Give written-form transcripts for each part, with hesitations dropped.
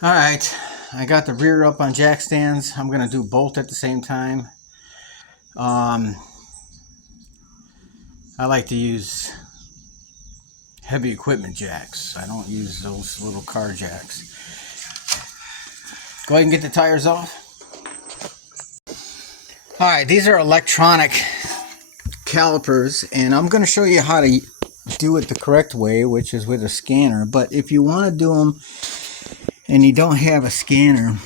Alright, I got the rear up on jack stands. I'm going to do both at the same time. Um, I like to use heavy equipment jacks. I don't use those little car jacks. Go ahead and get the tires off. Alright, these are electronic calipers, and I'm going to show you how to do it the correct way, which is with a scanner. But if you want to do them and you don't have a scanner,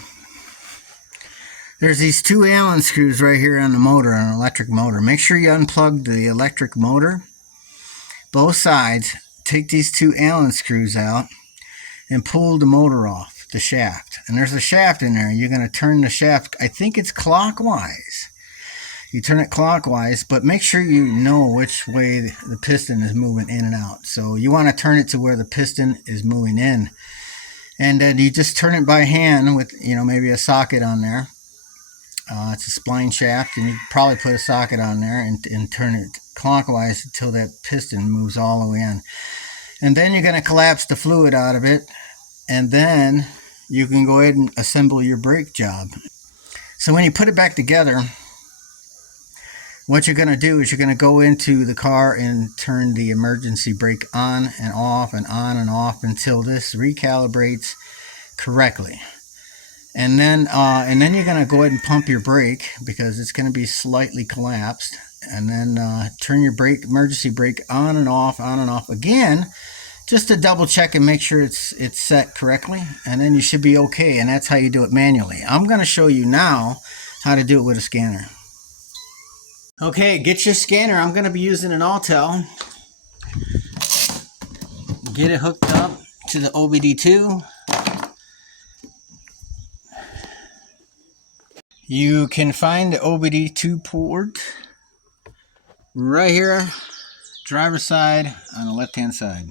there's these two Allen screws right here on the motor, on an electric motor. Make sure you unplug the electric motor, both sides. Take these two Allen screws out and pull the motor off, the shaft. And there's a shaft in there. You're going to turn the shaft, I think it's clockwise. You turn it clockwise, but make sure you know which way the piston is moving in and out. So you want to turn it to where the piston is moving in. And then you just turn it by hand with, maybe a socket on there. It's a spline shaft, and you probably put a socket on there and turn it clockwise until that piston moves all the way in. And then you're going to collapse the fluid out of it, and then you can go ahead and assemble your brake job. So when you put it back together, what you're going to do is you're going to go into the car and turn the emergency brake on and off and on and off until this recalibrates correctly. And then you're going to go ahead and pump your brake because it's going to be slightly collapsed. And then turn your emergency brake on and off again, just to double check and make sure it's set correctly. And then you should be okay. And that's how you do it manually. I'm going to show you now how to do it with a scanner. Okay, get your scanner. I'm going to be using an Autel. Get it hooked up to the OBD2. You can find the OBD2 port right here, driver's side on the left hand side.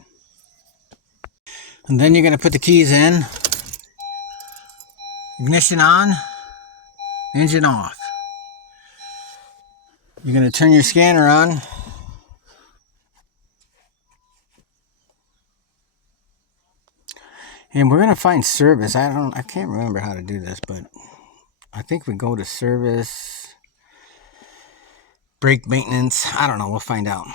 And then you're going to put the keys in. Ignition on, engine off. You're going to turn your scanner on. And we're going to find service. I can't remember how to do this, but I think we go to service, brake maintenance. I don't know. We'll find out.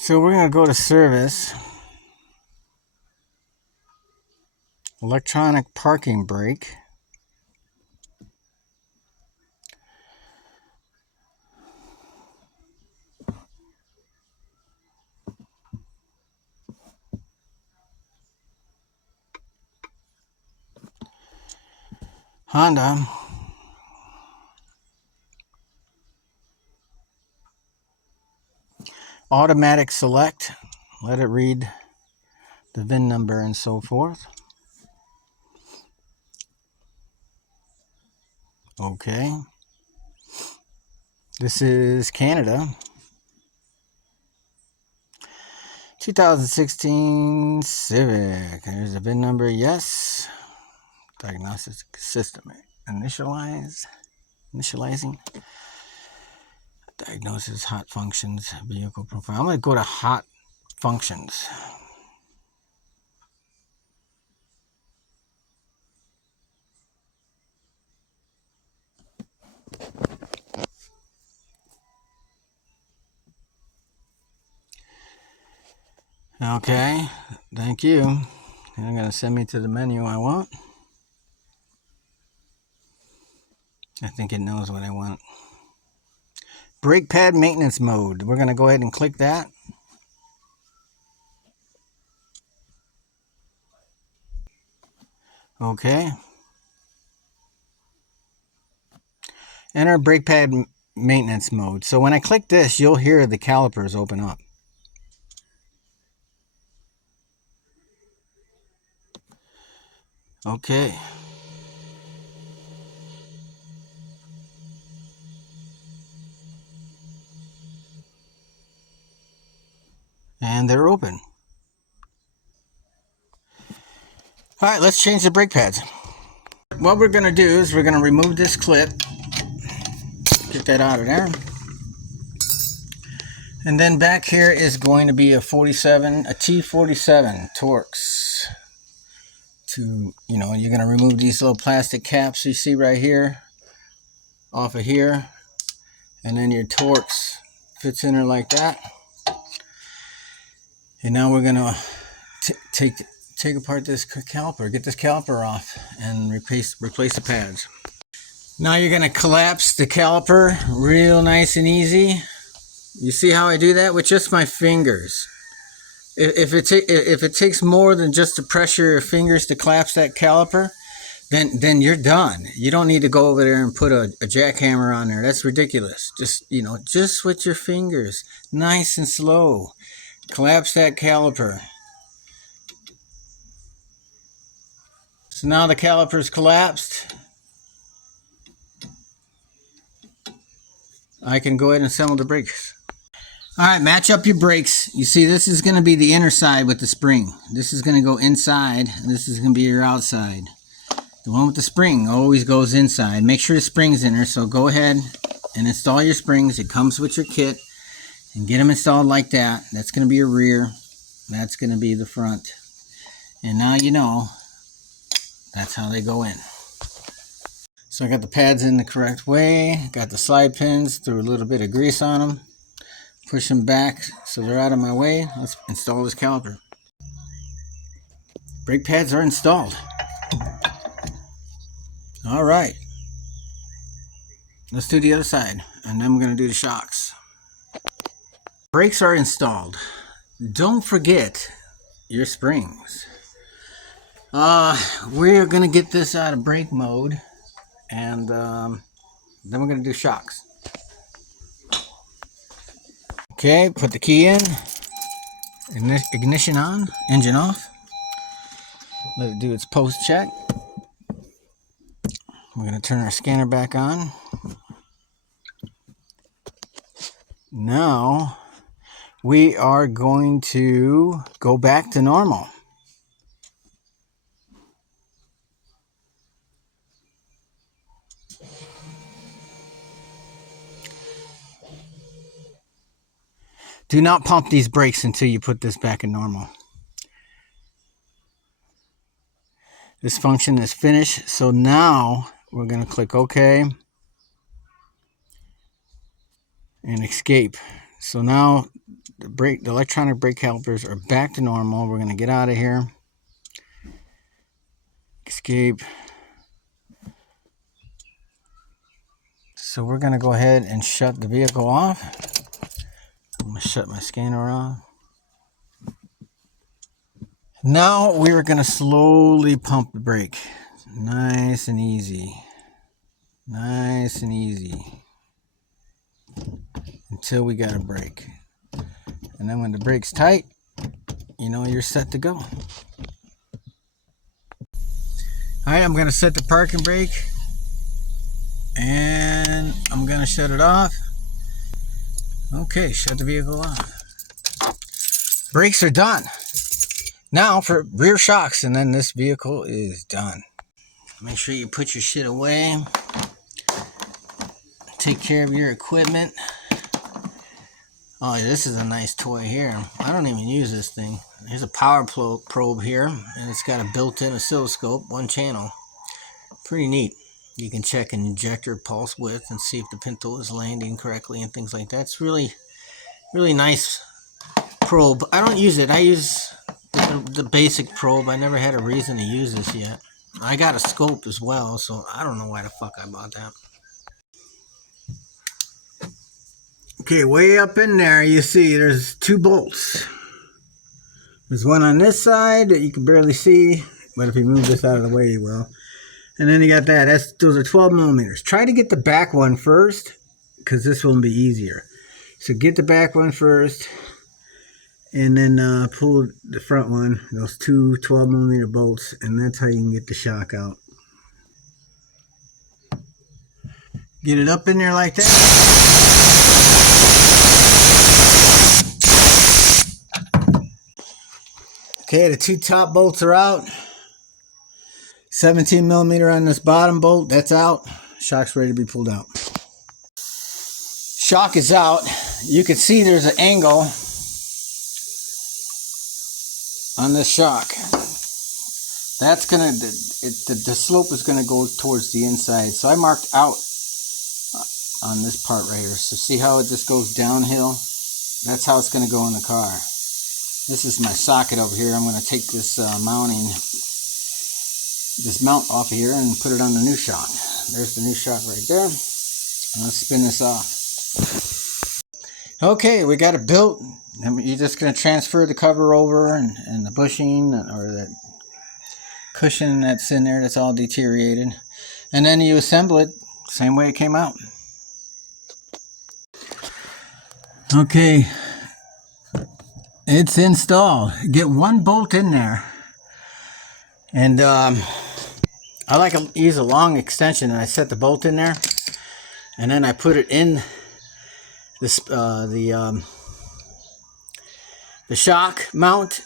So we're going to go to service, electronic parking brake. Honda. Automatic select. Let it read the VIN number and so forth. Okay. This is Canada. 2016 Civic. There's the VIN number. Yes. Diagnostic system initializing. Diagnosis, hot functions, vehicle profile. I'm going to go to hot functions. Okay, thank you. And I'm going to send me to the menu I want. I think it knows what I want. Brake pad maintenance mode. We're going to go ahead and click that. Okay. Enter brake pad maintenance mode. So when I click this, you'll hear the calipers open up. Okay. And they're open. All right, let's change the brake pads. What we're going to do is we're going to remove this clip. Get that out of there. And then back here is going to be a T47 Torx. You're going to remove these little plastic caps you see right here off of here. And then your Torx fits in there like that. And now we're going to take apart this caliper, get this caliper off, and replace the pads. Now you're going to collapse the caliper real nice and easy. You see how I do that? With just my fingers. If it takes more than just to pressure your fingers to collapse that caliper, then you're done. You don't need to go over there and put a jackhammer on there. That's ridiculous. Just with your fingers, nice and slow, collapse that caliper. So now the caliper's collapsed. I can go ahead and assemble the brakes. All right, match up your brakes. You see, this is going to be the inner side with the spring. This is going to go inside, and this is going to be your outside. The one with the spring always goes inside. Make sure the spring's in there, so go ahead and install your springs. It comes with your kit, and get them installed like that. That's going to be your rear. That's going to be the front. And now you know that's how they go in. So I got the pads in the correct way. Got the slide pins, threw a little bit of grease on them. Push them back so they're out of my way. Let's install this caliper. Brake pads are installed. All right. Let's do the other side, and then we're going to do the shocks. Brakes are installed. Don't forget your springs. We're going to get this out of brake mode, and then we're going to do shocks. Okay, put the key in, ignition on, engine off. Let it do its post check. We're going to turn our scanner back on. Now we are going to go back to normal. Do not pump these brakes until you put this back in normal. This function is finished, so now we're going to click OK and escape. So now the electronic brake calipers are back to normal. We're going to get out of here. Escape. So we're going to go ahead and shut the vehicle off. I'm going to shut my scanner off. Now we're going to slowly pump the brake. Nice and easy. Nice and easy. Until we got a brake. And then when the brake's tight, you know you're set to go. Alright, I'm going to set the parking brake. And I'm going to shut it off. Okay, shut the vehicle off. Brakes are done. Now for rear shocks, and then this vehicle is done. Make sure you put your shit away. Take care of your equipment. Oh, this is a nice toy here. I don't even use this thing. Here's a power probe here, and it's got a built-in oscilloscope, one channel. Pretty neat. You can check an injector pulse width and see if the pintle is landing correctly and things like that. It's really, really nice probe. I don't use it. I use the basic probe. I never had a reason to use this yet. I got a scope as well, so I don't know why the fuck I bought that. Okay, way up in there you see there's two bolts. There's one on this side that you can barely see, but if you move this out of the way you will. And then you got that. Those are 12 millimeters. Try to get the back one first, because this will be easier. So get the back one first, and then pull the front one, those two 12mm bolts, and that's how you can get the shock out. Get it up in there like that. Okay, the two top bolts are out. 17mm on this bottom bolt, that's out. Shock's ready to be pulled out. Shock is out. You can see there's an angle on this shock. That's gonna, the slope is gonna go towards the inside. So I marked out on this part right here. So see how it just goes downhill? That's how it's gonna go in the car. This is my socket over here. I'm gonna take this mount off of here and put it on the new shock. There's the new shock right there. And let's spin this off. Okay, we got it built. You're just going to transfer the cover over and the bushing or the cushion that's in there that's all deteriorated. And then you assemble it same way it came out. Okay, it's installed. Get one bolt in there. And I like to use a long extension, and I set the bolt in there. And then I put it in this the shock mount,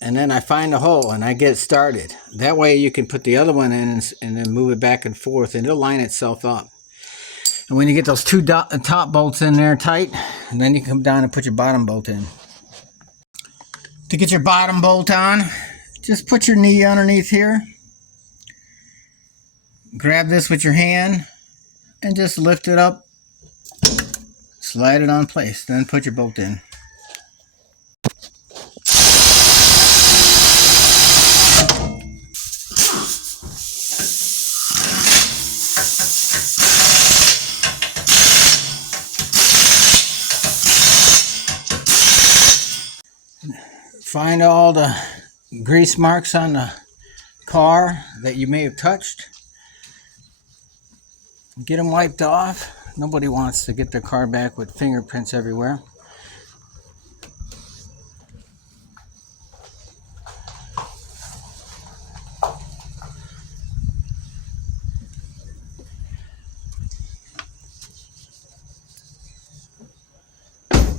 and then I find a hole and I get it started. That way you can put the other one in and then move it back and forth, and it'll line itself up. And when you get those two top bolts in there tight, and then you come down and put your bottom bolt in. To get your bottom bolt on, just put your knee underneath here. Grab this with your hand and just lift it up. Slide it on place, then put your bolt in. Find all the grease marks on the car that you may have touched. Get them wiped off. Nobody wants to get their car back with fingerprints everywhere.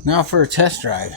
Now for a test drive.